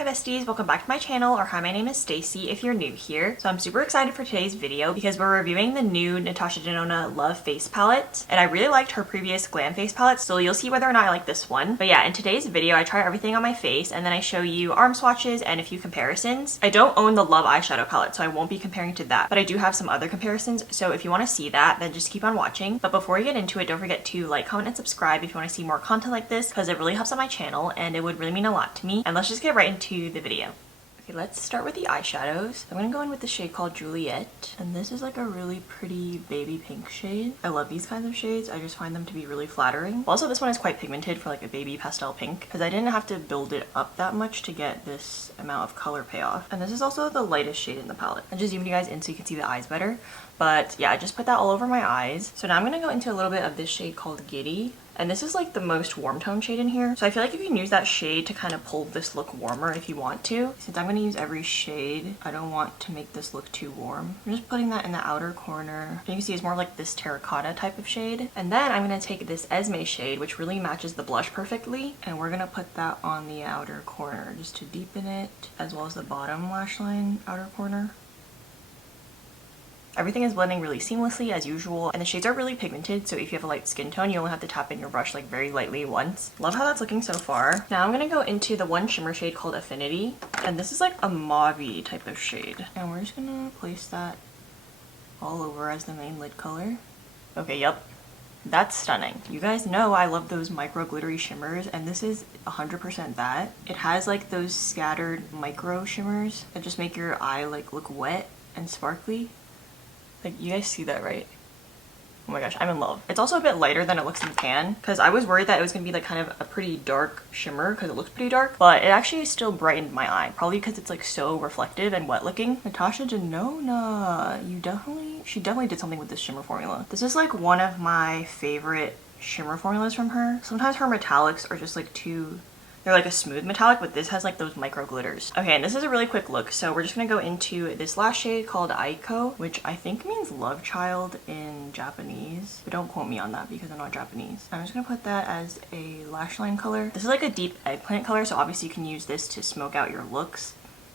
Hi besties, welcome back to my channel, or hi, my name is Stacy if you're new here. So I'm super excited for today's video because we're reviewing the new NATASHA DENONA Love Face Palette, and I really liked her previous Glam Face Palette, so you'll see whether or not I like this one. But yeah, in today's video I try everything on my face and then I show you arm swatches and a few comparisons. I don't own the Love eyeshadow palette, so I won't be comparing to that, but I do have some other comparisons, so if you want to see that, then just keep on watching. But before we get into it, don't forget to like, comment, and subscribe if you want to see more content like this, because it really helps on my channel and it would really mean a lot to me. And let's just get right into the video. Okay, let's start with the eyeshadows. I'm gonna go in with the shade called Juliet, and this is like a really pretty baby pink shade. I love these kinds of shades. I just find them to be really flattering. Also, this one is quite pigmented for like a baby pastel pink, because I didn't have to build it up that much to get this amount of color payoff. And this is also the lightest shade in the palette. I just zoomed you guys in so you can see the eyes better. But yeah, I just put that all over my eyes. So now I'm gonna go into a little bit of this shade called Giddy. And this is like the most warm tone shade in here. So I feel like you can use that shade to kind of pull this look warmer if you want to. Since I'm gonna use every shade, I don't want to make this look too warm. I'm just putting that in the outer corner. You can see it's more like this terracotta type of shade. And then I'm gonna take this Esme shade, which really matches the blush perfectly. And we're gonna put that on the outer corner just to deepen it, as well as the bottom lash line outer corner. Everything is blending really seamlessly as usual, and the shades are really pigmented, so if you have a light skin tone, you only have to tap in your brush like very lightly once. Love how that's looking so far. Now I'm gonna go into the one shimmer shade called Affinity, and this is like a mauve-y type of shade. And we're just gonna place that all over as the main lid color. Okay, yep. That's stunning. You guys know I love those micro glittery shimmers, and this is 100% that. It has like those scattered micro shimmers that just make your eye like look wet and sparkly. Like, you guys see that, right? Oh my gosh, I'm in love. It's also a bit lighter than it looks in the pan, because I was worried that it was gonna be like kind of a pretty dark shimmer because it looks pretty dark, but it actually still brightened my eye, probably because it's like so reflective and wet looking. NATASHA DENONA, she definitely did something with this shimmer formula. This is like one of my favorite shimmer formulas from her. Sometimes her metallics are just like they're like a smooth metallic, but this has like those micro glitters. Okay, and this is a really quick look, so we're just gonna go into this last shade called Aiko, which I think means love child in Japanese, but don't quote me on that because I'm not Japanese. I'm just gonna put that as a lash line color. This is like a deep eggplant color, so obviously you can use this to smoke out your looks.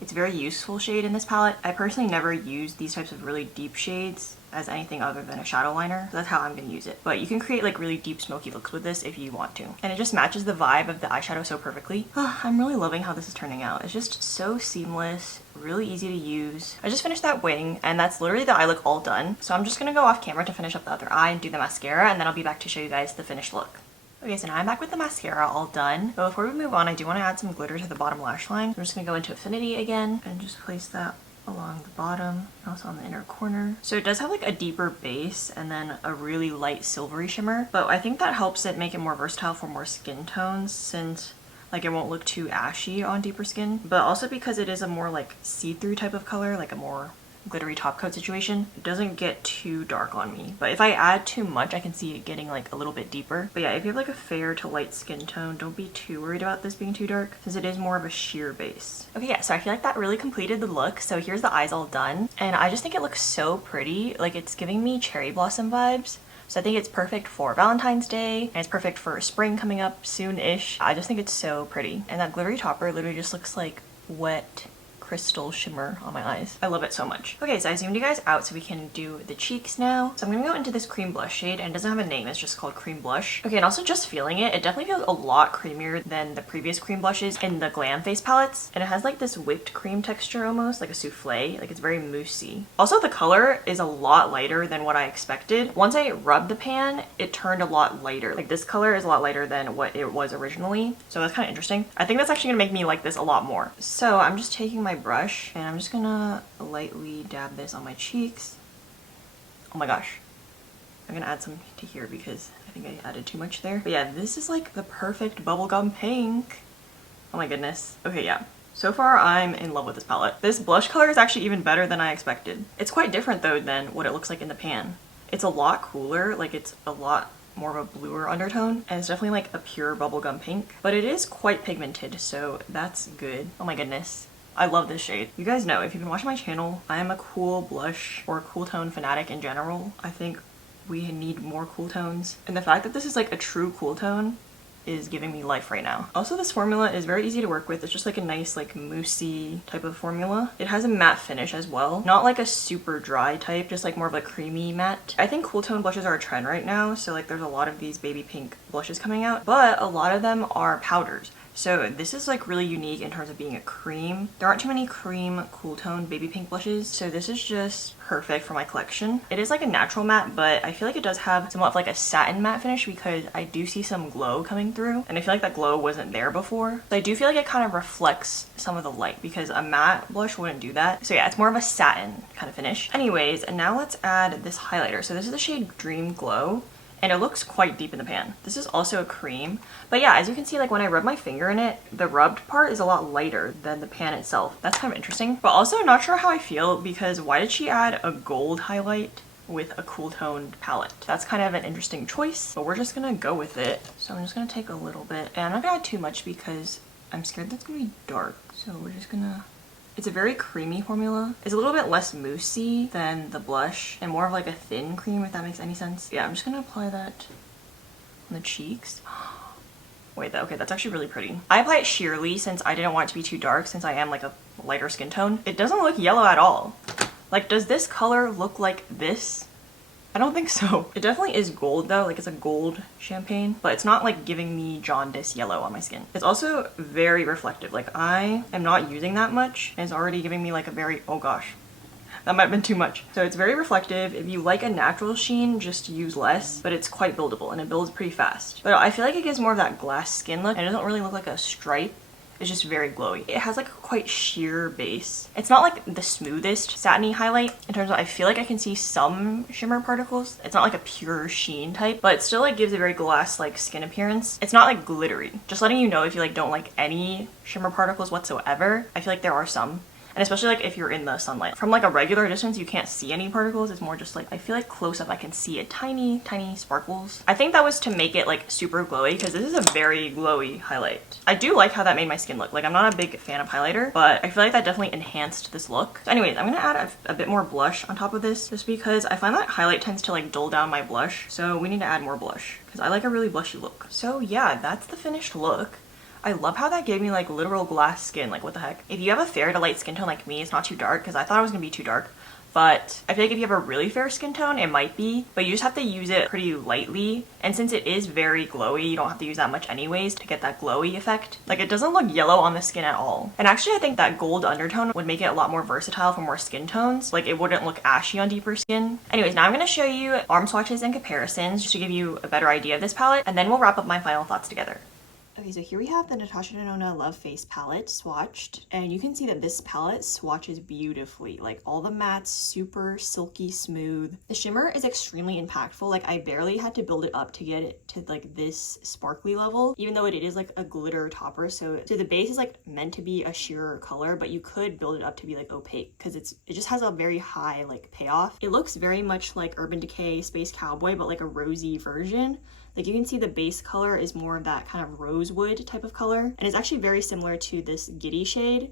It's a very useful shade in this palette. I personally never use these types of really deep shades as anything other than a shadow liner, so that's how I'm gonna use it. But you can create like really deep smoky looks with this if you want to. And it just matches the vibe of the eyeshadow so perfectly. I'm really loving how this is turning out. It's just so seamless, really easy to use. I just finished that wing, and that's literally the eye look all done. So I'm just gonna go off camera to finish up the other eye and do the mascara, and then I'll be back to show you guys the finished look. Okay, so now I'm back with the mascara all done. But before we move on, I do want to add some glitter to the bottom lash line. I'm just going to go into Affinity again and just place that along the bottom, also on the inner corner. So it does have like a deeper base and then a really light silvery shimmer, but I think that helps it make it more versatile for more skin tones, since like it won't look too ashy on deeper skin, but also because it is a more like see-through type of color, like a more glittery top coat situation, it doesn't get too dark on me. But if I add too much, I can see it getting like a little bit deeper. But yeah, if you have like a fair to light skin tone, don't be too worried about this being too dark, since it is more of a sheer base. Okay, yeah, so I feel like that really completed the look. So here's the eyes all done, and I just think it looks so pretty. Like, it's giving me cherry blossom vibes. So I think it's perfect for Valentine's Day, and it's perfect for spring coming up soon-ish. I just think it's so pretty. And that glittery topper literally just looks like wet crystal shimmer on my eyes. I love it so much. Okay, so I zoomed you guys out so we can do the cheeks now. So I'm gonna go into this cream blush shade, and it doesn't have a name, it's just called Cream Blush. Okay, and also just feeling it, it definitely feels a lot creamier than the previous cream blushes in the Glam face palettes. And it has like this whipped cream texture almost, like a souffle, like it's very moussey. Also, the color is a lot lighter than what I expected. Once I rubbed the pan, it turned a lot lighter. Like, this color is a lot lighter than what it was originally. So that's kind of interesting. I think that's actually gonna make me like this a lot more. So I'm just taking my brush and I'm just gonna lightly dab this on my cheeks. Oh my gosh, I'm gonna add some to here because I think I added too much there. But yeah, this is like the perfect bubblegum pink. Oh my goodness. Okay, yeah, so far I'm in love with this palette. This blush color is actually even better than I expected. It's quite different though than what it looks like in the pan. It's a lot cooler, like it's a lot more of a bluer undertone, and it's definitely like a pure bubblegum pink, but it is quite pigmented, so that's good. Oh my goodness, I love this shade. You guys know, if you've been watching my channel, I am a cool blush or cool tone fanatic in general. I think we need more cool tones, and the fact that this is like a true cool tone is giving me life right now. Also, this formula is very easy to work with. It's just like a nice like moussey type of formula. It has a matte finish as well. Not like a super dry type, just like more of a creamy matte. I think cool tone blushes are a trend right now, so like there's a lot of these baby pink blushes coming out, but a lot of them are powders. So this is like really unique in terms of being a cream. There aren't too many cream cool tone baby pink blushes, so this is just perfect for my collection. It is like a natural matte, but I feel like it does have somewhat of like a satin matte finish because I do see some glow coming through, and I feel like that glow wasn't there before. So I do feel like it kind of reflects some of the light because a matte blush wouldn't do that. So yeah, it's more of a satin kind of finish. Anyways, and now let's add this highlighter. So this is the shade Dream Glow, and it looks quite deep in the pan. This is also a cream, but yeah, as you can see, like when I rub my finger in it, the rubbed part is a lot lighter than the pan itself. That's kind of interesting, but also not sure how I feel because why did she add a gold highlight with a cool toned palette? That's kind of an interesting choice, but we're just gonna go with it. So I'm just gonna take a little bit, and I'm not gonna add too much because I'm scared that's gonna be dark. So we're just gonna... It's a very creamy formula. It's a little bit less moussey than the blush and more of like a thin cream, if that makes any sense. Yeah, I'm just gonna apply that on the cheeks. Wait, okay, that's actually really pretty. I apply it sheerly since I didn't want it to be too dark since I am like a lighter skin tone. It doesn't look yellow at all. Like, does this color look like this? I don't think so. It definitely is gold though, like it's a gold champagne, but it's not like giving me jaundice yellow on my skin. It's also very reflective. Like I am not using that much and it's already giving me like a very, oh gosh, that might have been too much. So it's very reflective. If you like a natural sheen, just use less, but it's quite buildable and it builds pretty fast. But I feel like it gives more of that glass skin look and it doesn't really look like a stripe. It's just very glowy. It has like a quite sheer base. It's not like the smoothest satiny highlight in terms of I feel like I can see some shimmer particles. It's not like a pure sheen type, but it still like gives a very glass like skin appearance. It's not like glittery. Just letting you know if you like don't like any shimmer particles whatsoever. I feel like there are some. And especially like if you're in the sunlight. From like a regular distance, you can't see any particles. It's more just like, I feel like close up I can see a tiny, tiny sparkles. I think that was to make it like super glowy because this is a very glowy highlight. I do like how that made my skin look. Like I'm not a big fan of highlighter, but I feel like that definitely enhanced this look. So anyways, I'm gonna add a bit more blush on top of this just because I find that highlight tends to like dull down my blush. So we need to add more blush because I like a really blushy look. So yeah, that's the finished look. I love how that gave me like literal glass skin, like what the heck. If you have a fair to light skin tone like me, it's not too dark because I thought it was gonna be too dark. But I feel like if you have a really fair skin tone, it might be, but you just have to use it pretty lightly. And since it is very glowy, you don't have to use that much anyways to get that glowy effect. Like it doesn't look yellow on the skin at all. And actually I think that gold undertone would make it a lot more versatile for more skin tones. Like it wouldn't look ashy on deeper skin. Anyways, now I'm gonna show you arm swatches and comparisons just to give you a better idea of this palette. And then we'll wrap up my final thoughts together. Okay, so here we have the NATASHA DENONA Love Face palette swatched, and you can see that this palette swatches beautifully. Like all the mattes, super silky smooth. The shimmer is extremely impactful. Like I barely had to build it up to get it to like this sparkly level, even though it is like a glitter topper. So the base is like meant to be a sheerer color, but you could build it up to be like opaque because it just has a very high like payoff. It looks very much like Urban Decay Space Cowboy, but like a rosy version. Like you can see the base color is more of that kind of rosewood type of color. And it's actually very similar to this Giddy shade.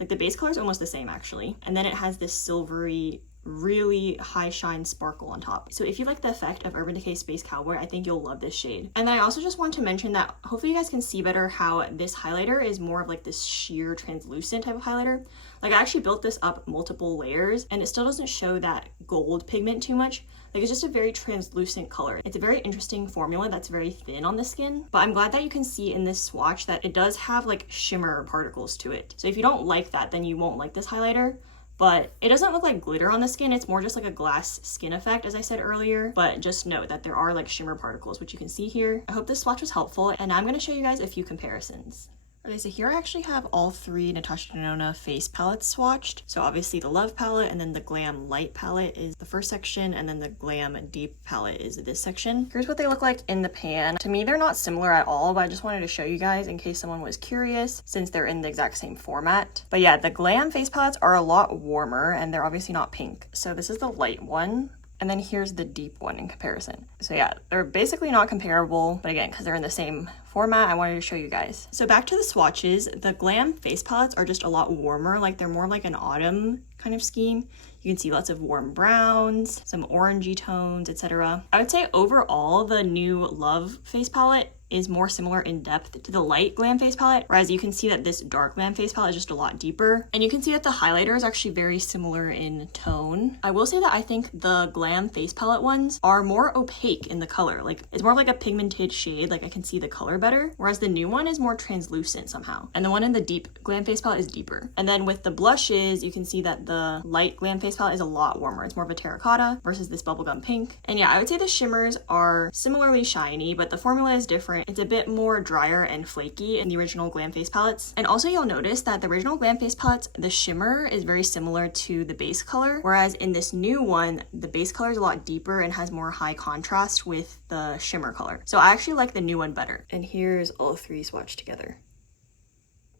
Like the base color is almost the same actually. And then it has this silvery, really high shine sparkle on top. So if you like the effect of Urban Decay Space Cowboy, I think you'll love this shade. And then I also just want to mention that hopefully you guys can see better how this highlighter is more of like this sheer translucent type of highlighter. Like I actually built this up multiple layers and it still doesn't show that gold pigment too much. Like it's just a very translucent color. It's a very interesting formula that's very thin on the skin, but I'm glad that you can see in this swatch that it does have like shimmer particles to it. So if you don't like that, then you won't like this highlighter. But it doesn't look like glitter on the skin. It's more just like a glass skin effect, as I said earlier. But just note that there are like shimmer particles, which you can see here. I hope this swatch was helpful, and I'm going to show you guys a few comparisons. Okay, so here I actually have all three NATASHA DENONA face palettes swatched. So obviously the Love palette, and then the Glam Light palette is the first section, and then the Glam Deep palette is this section. Here's what they look like in the pan. To me, they're not similar at all, but I just wanted to show you guys in case someone was curious, since they're in the exact same format. But yeah, the Glam face palettes are a lot warmer, and they're obviously not pink. So this is the light one. And then here's the deep one in comparison. So yeah, they're basically not comparable, but again, because they're in the same format, I wanted to show you guys. So back to the swatches, the Glam face palettes are just a lot warmer, like they're more like an autumn kind of scheme. You can see lots of warm browns, some orangey tones, etc. I would say overall, the new Love face palette is more similar in depth to the light glam face palette, whereas you can see that this dark glam face palette is just a lot deeper. And you can see that the highlighter is actually very similar in tone. I will say that I think the glam face palette ones are more opaque in the color. Like, it's more of like a pigmented shade, like I can see the color better, whereas the new one is more translucent somehow. And the one in the deep glam face palette is deeper. And then with the blushes, you can see that the light glam face palette is a lot warmer. It's more of a terracotta versus this bubblegum pink. And yeah, I would say the shimmers are similarly shiny, but the formula is different. It's a bit more drier and flaky in the original glam face palettes. And also you'll notice that the original glam face palettes, the shimmer is very similar to the base color, whereas in this new one, the base color is a lot deeper and has more high contrast with the shimmer color. So I actually like the new one better. And here's all three swatched together.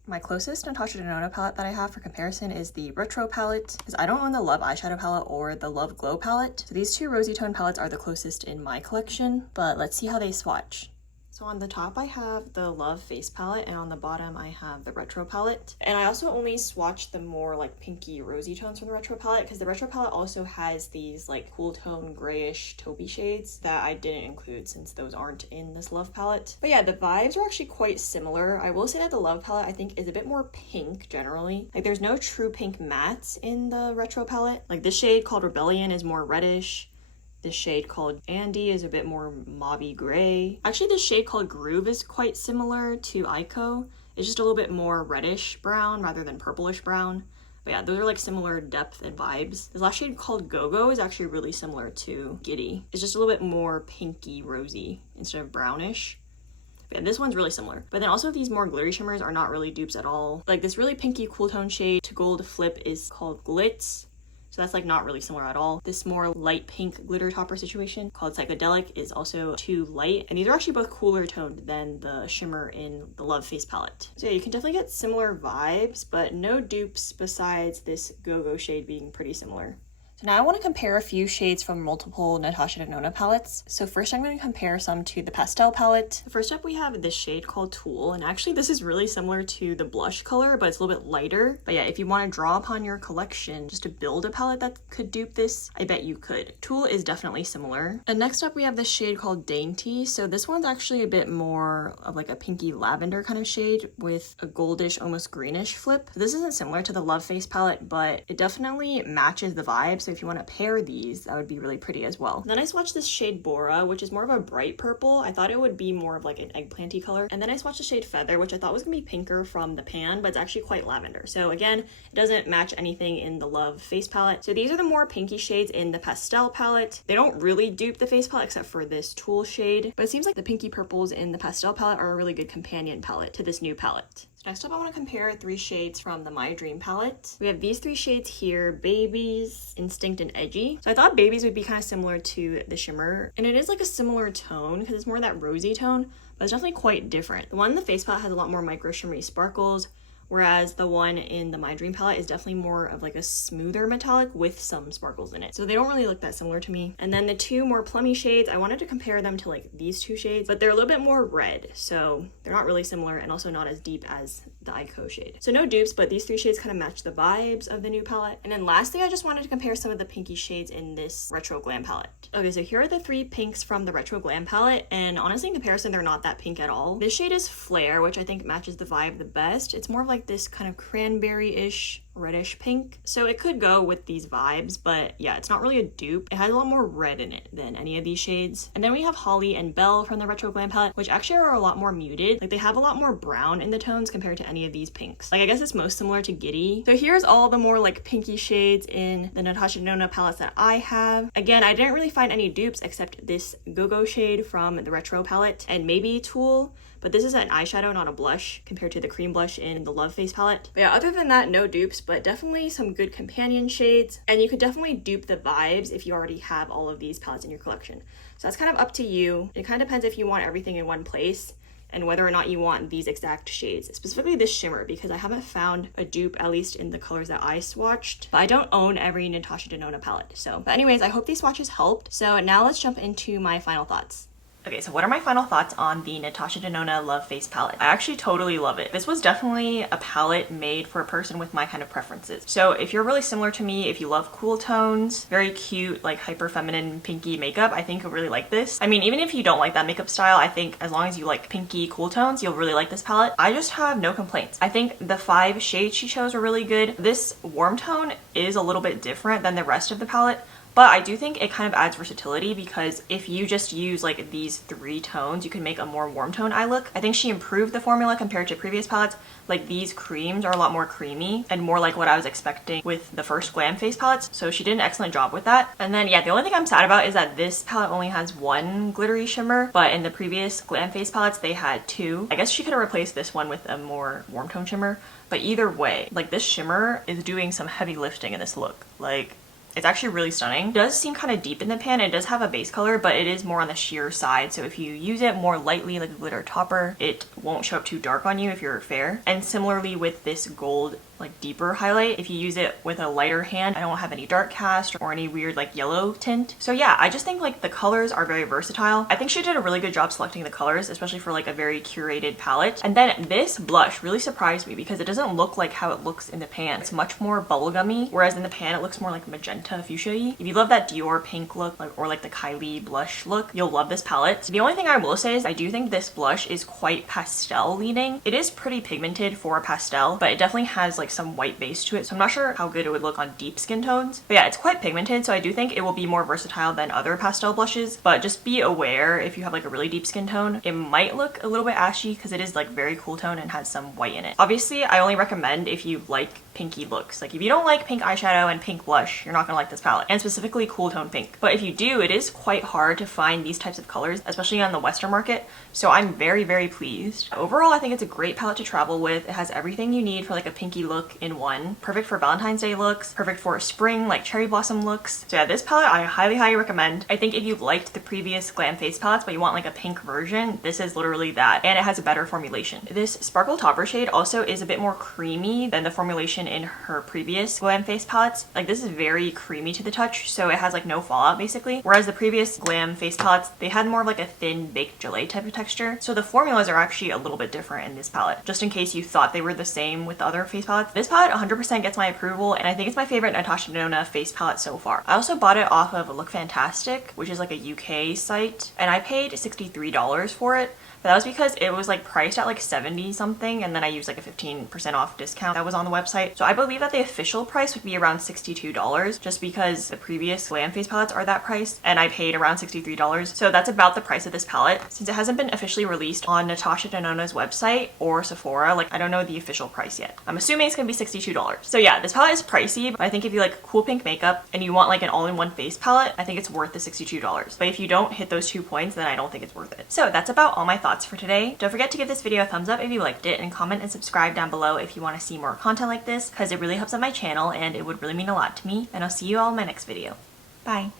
My closest NATASHA DENONA palette that I have for comparison is the Retro palette, because I don't own the Love eyeshadow palette or the Love Glow palette. So these two rosy tone palettes are the closest in my collection, but let's see how they swatch. So on the top I have the Love face palette, and on the bottom I have the Retro palette. And I also only swatched the more like pinky rosy tones from the Retro palette, because the Retro palette also has these like cool tone grayish taupey shades that I didn't include since those aren't in this Love palette. But yeah, the vibes are actually quite similar. I will say that the Love palette I think is a bit more pink generally. Like, there's no true pink mattes in the Retro palette. Like, this shade called Rebellion is more reddish. This shade called Andy is a bit more mauvey gray. Actually, this shade called Groove is quite similar to Ico. It's just a little bit more reddish brown rather than purplish brown. But yeah, those are like similar depth and vibes. This last shade called Go-Go is actually really similar to Giddy. It's just a little bit more pinky rosy instead of brownish. But yeah, this one's really similar. But then also these more glittery shimmers are not really dupes at all. Like, this really pinky cool tone shade to gold flip is called Glitz. So that's like not really similar at all. This more light pink glitter topper situation called Psychedelic is also too light. And these are actually both cooler toned than the shimmer in the Love face palette. So yeah, you can definitely get similar vibes, but no dupes besides this Go-Go shade being pretty similar. Now I want to compare a few shades from multiple NATASHA DENONA palettes. So first I'm going to compare some to the pastel palette. First up we have this shade called Tool, and actually this is really similar to the blush color, but it's a little bit lighter. But yeah, if you want to draw upon your collection just to build a palette that could dupe this, I bet you could. Tool is definitely similar. And next up we have this shade called Dainty. So this one's actually a bit more of like a pinky lavender kind of shade with a goldish, almost greenish flip. So this isn't similar to the Love face palette, but it definitely matches the vibe. So if you want to pair these, that would be really pretty as well. Then I swatched this shade Bora, which is more of a bright purple. I thought it would be more of like an eggplanty color. And then I swatched the shade Feather, which I thought was gonna be pinker from the pan, but it's actually quite lavender. So again, it doesn't match anything in the Love face palette. So these are the more pinky shades in the pastel palette. They don't really dupe the face palette except for this Tool shade, but it seems like the pinky purples in the pastel palette are a really good companion palette to this new palette. Next up, I want to compare three shades from the My Dream palette. We have these three shades here: Babies, Instinct, and Edgy. So I thought Babies would be kind of similar to the shimmer, and it is like a similar tone because it's more that rosy tone, but it's definitely quite different. The one in the face palette has a lot more micro shimmery sparkles, whereas the one in the My Dream palette is definitely more of like a smoother metallic with some sparkles in it. So they don't really look that similar to me. And then the two more plummy shades, I wanted to compare them to like these two shades, but they're a little bit more red, so they're not really similar and also not as deep as the Ico shade. So no dupes, but these three shades kind of match the vibes of the new palette. And then lastly, I just wanted to compare some of the pinky shades in this Retro Glam palette. Okay, so here are the three pinks from the Retro Glam palette, and honestly in comparison, they're not that pink at all. This shade is Flare, which I think matches the vibe the best. It's more of like this kind of cranberry-ish reddish pink, so it could go with these vibes, but yeah, it's not really a dupe. It has a lot more red in it than any of these shades. And then we have Holly and Belle from the Retro Glam palette, which actually are a lot more muted. Like, they have a lot more brown in the tones compared to any of these pinks. Like, I guess it's most similar to Giddy. So here's all the more like pinky shades in the NATASHA DENONA palettes that I have. Again, I didn't really find any dupes except this Go-Go shade from the Retro palette and maybe Tool, but this is an eyeshadow, not a blush, compared to the cream blush in the Love face palette. But yeah, other than that, no dupes, but definitely some good companion shades, and you could definitely dupe the vibes if you already have all of these palettes in your collection. So that's kind of up to you. It kind of depends if you want everything in one place and whether or not you want these exact shades, specifically this shimmer, because I haven't found a dupe, at least in the colors that I swatched, but I don't own every NATASHA DENONA palette. So, but anyways, I hope these swatches helped. So now let's jump into my final thoughts. Okay, so what are my final thoughts on the Natasha Denona Love Face Palette? I actually totally love it. This was definitely a palette made for a person with my kind of preferences. So if you're really similar to me, if you love cool tones, very cute, like hyper feminine pinky makeup, I think you'll really like this. I mean, even if you don't like that makeup style, I think as long as you like pinky cool tones, you'll really like this palette. I just have no complaints. I think the 5 shades she chose were really good. This warm tone is a little bit different than the rest of the palette, but I do think it kind of adds versatility because if you just use like these 3 tones, you can make a more warm tone eye look. I think she improved the formula compared to previous palettes. Like these creams are a lot more creamy and more like what I was expecting with the first Glam face palettes. So she did an excellent job with that. And then yeah, the only thing I'm sad about is that this palette only has 1 glittery shimmer, but in the previous Glam face palettes, they had 2. I guess she could have replaced this one with a more warm tone shimmer, but either way, like this shimmer is doing some heavy lifting in this look. Like, it's actually really stunning. It does seem kind of deep in the pan. It does have a base color, but it is more on the sheer side. So if you use it more lightly like a glitter topper, it won't show up too dark on you if you're fair. And similarly with this gold like deeper highlight, if you use it with a lighter hand, I don't have any dark cast or any weird like yellow tint. So yeah, I just think like the colors are very versatile. I think she did a really good job selecting the colors, especially for like a very curated palette. And then this blush really surprised me because it doesn't look like how it looks in the pan. It's much more bubblegummy, whereas in the pan it looks more like magenta fuchsia-y. If you love that Dior pink look, like, or like the Kylie blush look, you'll love this palette. So the only thing I will say is I do think this blush is quite pastel leaning. It is pretty pigmented for a pastel, but it definitely has like some white base to it, so I'm not sure how good it would look on deep skin tones. But yeah, it's quite pigmented, so I do think it will be more versatile than other pastel blushes, but just be aware if you have like a really deep skin tone, it might look a little bit ashy because it is like very cool tone and has some white in it. Obviously, I only recommend if you like pinky looks. Like if you don't like pink eyeshadow and pink blush, you're not gonna like this palette, and specifically cool tone pink. But if you do, it is quite hard to find these types of colors, especially on the Western market, so I'm very, very pleased. Overall, I think it's a great palette to travel with. It has everything you need for like a pinky look in one. Perfect for Valentine's Day looks, perfect for spring like cherry blossom looks. So yeah, this palette I highly, highly recommend. I think if you liked the previous Glam face palettes but you want like a pink version, this is literally that, and it has a better formulation. This sparkle topper shade also is a bit more creamy than the formulation in her previous Glam face palettes. Like this is very creamy to the touch, so it has like no fallout basically, whereas the previous Glam face palettes, they had more of like a thin baked gelée type of texture. So the formulas are actually a little bit different in this palette, just in case you thought they were the same with the other face palettes. This palette 100% gets my approval, and I think it's my favorite Natasha Denona face palette so far. I also bought it off of Look Fantastic, which is like a UK site, and I paid $63 for it. But that was because it was like priced at like 70 something, and then I used like a 15% off discount that was on the website. So I believe that the official price would be around $62 just because the previous Glam face palettes are that price, and I paid around $63. So that's about the price of this palette. Since it hasn't been officially released on Natasha Denona's website or Sephora, like I don't know the official price yet. I'm assuming it's gonna be $62. So yeah, this palette is pricey, but I think if you like cool pink makeup and you want like an all-in-one face palette, I think it's worth the $62. But if you don't hit those 2 points, then I don't think it's worth it. So that's about all my thoughts for today. Don't forget to give this video a thumbs up if you liked it, and comment and subscribe down below if you want to see more content like this, because it really helps out my channel and it would really mean a lot to me. And I'll see you all in my next video. Bye!